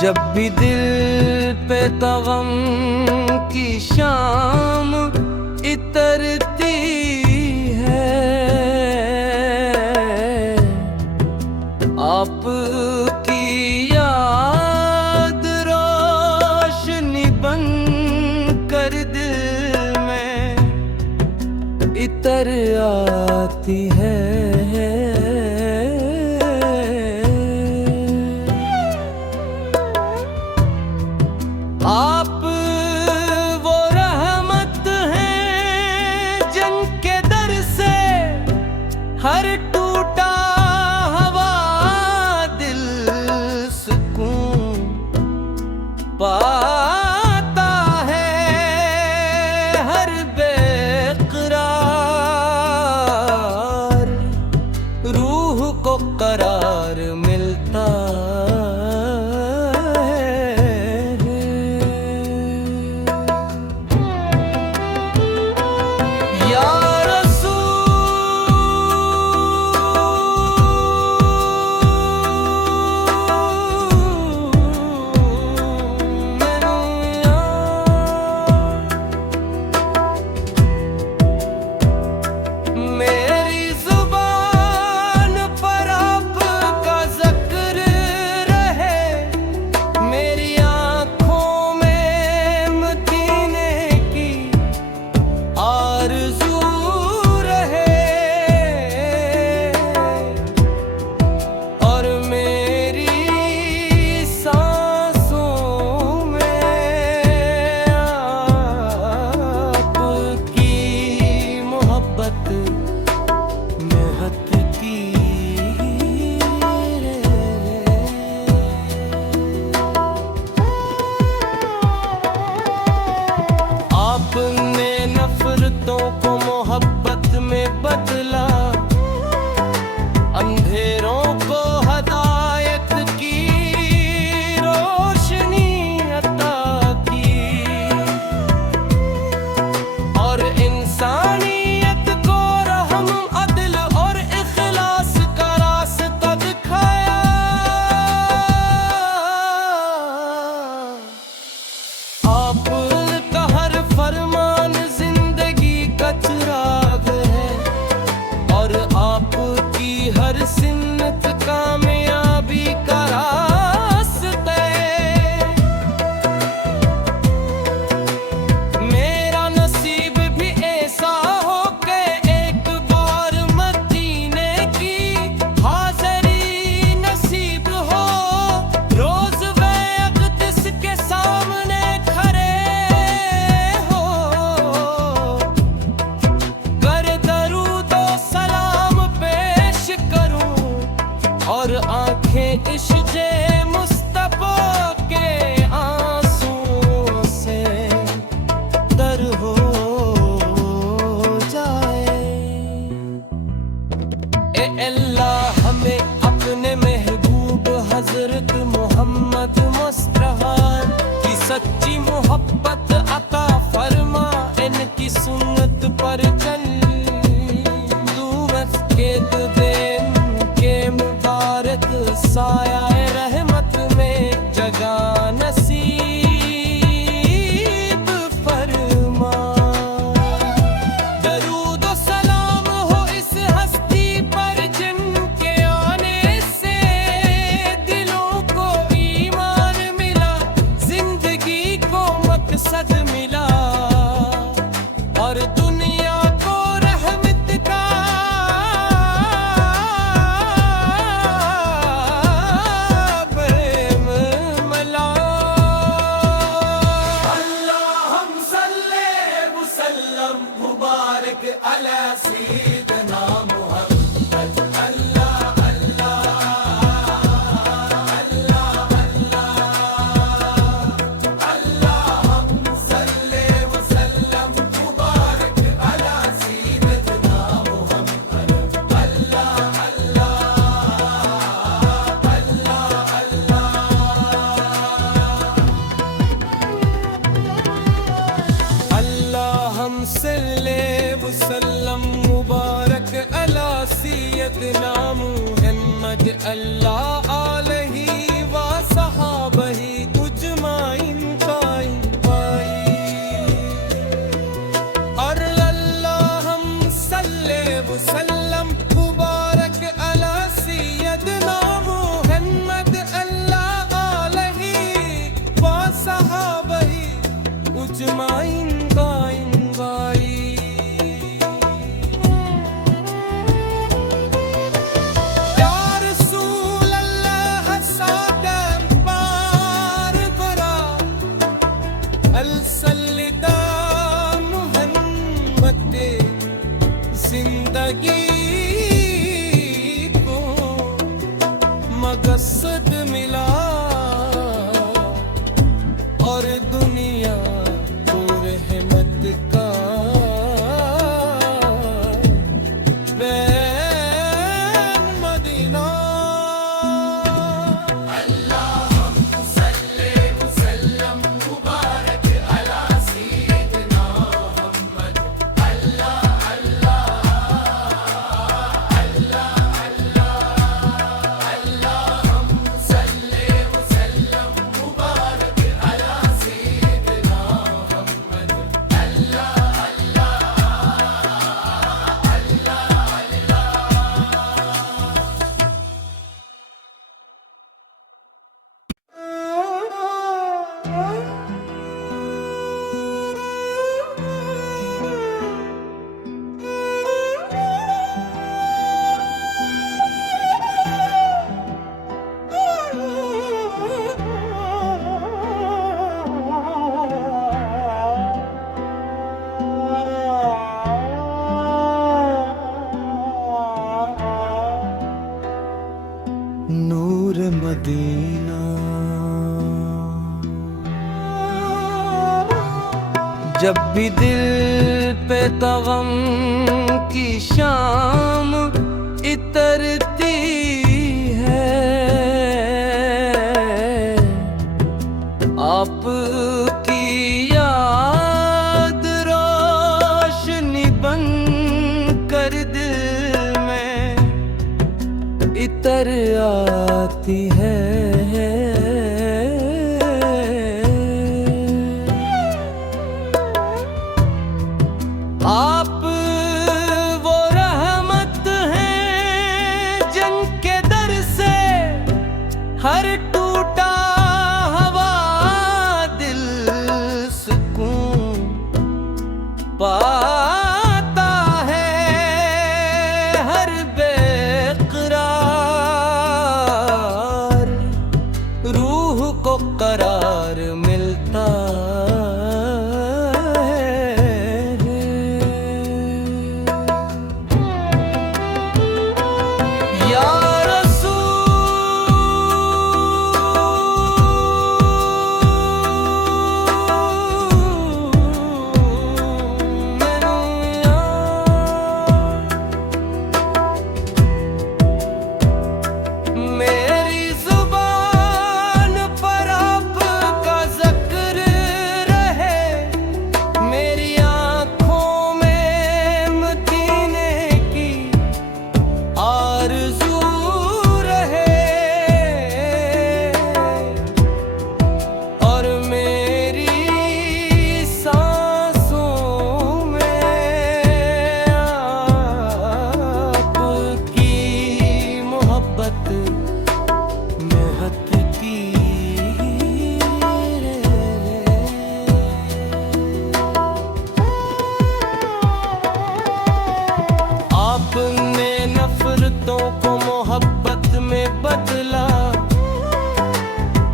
जब भी दिल पे तगम की शाम इतरती है, आपकी याद रोशनी बन कर दिल में इतर आती है। आप वो रहमत हैं जिनके दर से हर टूटा हवा दिल सुकून पाता है, हर बेकरार रूह को करार मिलता को मोहब्बत में बदला, अंधेरों को हदायत की रोशनी अता की, और इंसानियत को रहम अदल और इखलास का रास्ता दिखाया। आप का हर फरमान चराग है, और आपकी हर सिन्नत कामयाबी का रास्ता है। मेरा नसीब भी ऐसा हो के एक बार मदीने की हाज़री नसीब हो, रोज वक़्त के सामने खड़े हो, और आंखें इश्क़े मुस्तफ़ा के आंसुओं से तर हो जाए। ए अल्लाह हमें अपने महबूब हज़रत मोहम्मद मुस्तफ़ा की सच्ची मोहब्बत अता फरमा, इनकी सुन्नत पर चल दूर के दिन के मुबारक साया रहमत में जगह नसीब फरमा। दरूद और सलाम हो इस हस्ती पर जिनके आने से दिलों को ईमान मिला, जिंदगी को मकसद मिला, और दुनिया को रहमत का मुबारक अला सय्यदना मुहम्मद। अल्लाह अल्लाह अल्लाह अल्लाह अल्लाहुम सल्ले व सल्लम मुबारक अला सय्यदना मुहम्मद। अल्लाह अल्लाह अल्लाह अल्लाह अल्लाहुम सल्ले व सल्लम मुबारक अला सय्यदना मुहम्मद। अल्लाह आलही व सहाबही नूर मदीना। जब भी दिल पे तगम की शाम इतरती है, आपकी याद रोशनी बन कर दिल में इतर आती है। आप वो रहमत हैं जिनके दर से हर टूटा हवा दिल सुकून पाता है, हर बेकरार रूह को करार मिलता को मोहब्बत में बदला,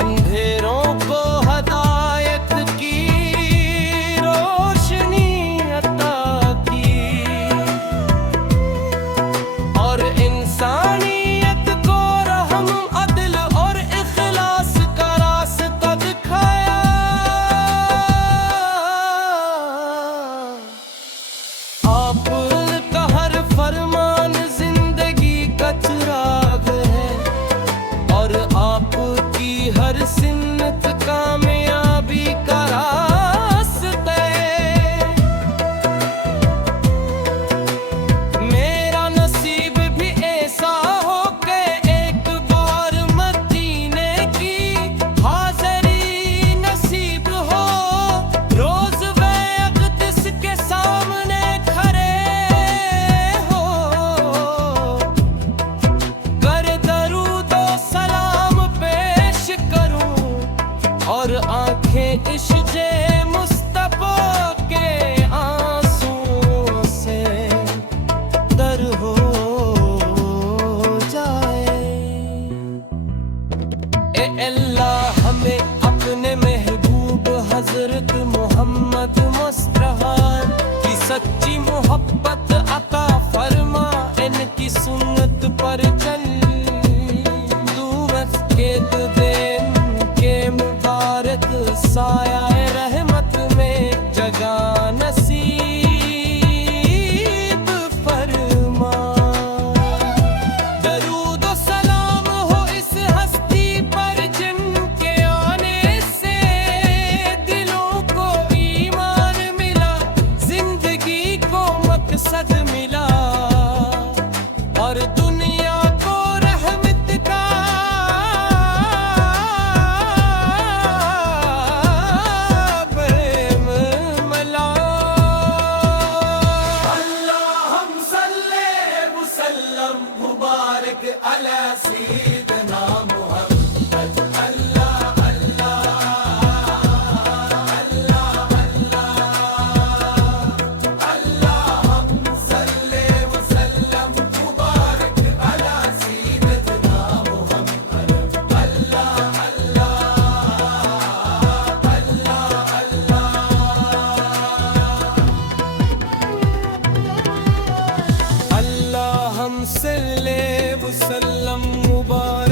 अंधेरों को हदायत की रोशनी अता की, और इंसानियत को रहम अदल और इखलास का रास्ता दिखाया। आपका हर फरमान चिराग है, और आपकी हर सिन्नत कामयाबी का रास्ता है। मेरा नसीब भी ऐसा हो के एक बार मदीने की हाज़री नसीब हो, रोज वक़्त के सामने खड़े हो, और आंखें इश्क़े मुस्तफ़ा के आंसुओं से तर हो जाए। ए अल्लाह हमें अपने महबूब हज़रत मोहम्मद मुस्तफ़ा की सच्ची मोहब्बत अता फरमा, इनकी सुन्नत पर चल दूर के दिन के मुबारक साया रहमत में जगह नसीब फरमा। दरूद और सलाम हो इस हस्ती पर जिनके आने से दिलों को ईमान मिला, जिंदगी को मकसद मिला, और दुनिया को रहमत का मुबारक अला सय्यदना मुहम्मद। अल्लाह अल्लाह अल्लाह अल्लाह अल्लाहुम्मा सल्ली व सल्लम मुबारक अला सय्यदना मुहम्मद। अल्लाह अल्लाह अल्लाह अल्लाह हम सल्ले व सल्लम मुबारक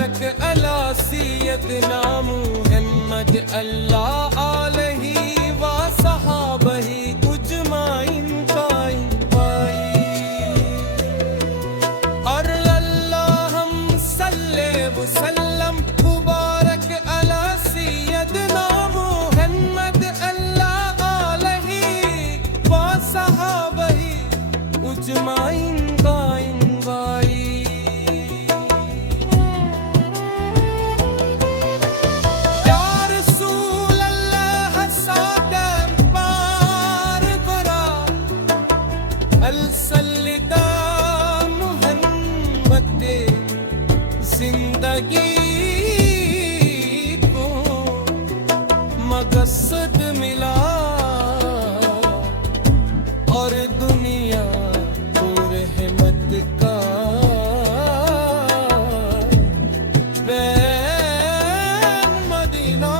सैयदना मुहम्मद अल्लाह अलैहि व सहाबही उजमाइन कायम बाई और अल्लाहुम सल्ले व सल्लम मुबारक अला सैयदना मुहम्मद अल्लाह अलैहि व सहाबही उजमाइन कायम बाई अलसल्लिदा मोहम्मद जिंदगी को मकसद मिला और दुनिया को रहमत का बैन मदीना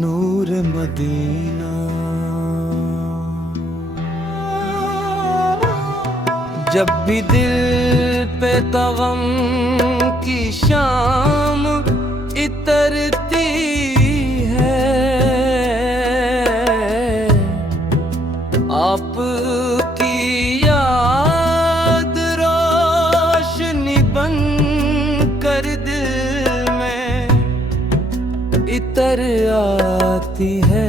नूर मदीना जब भी दिल पे तगम की शाम इतरती है आपकी याद रोशनी बन कर दिल में इतर आती है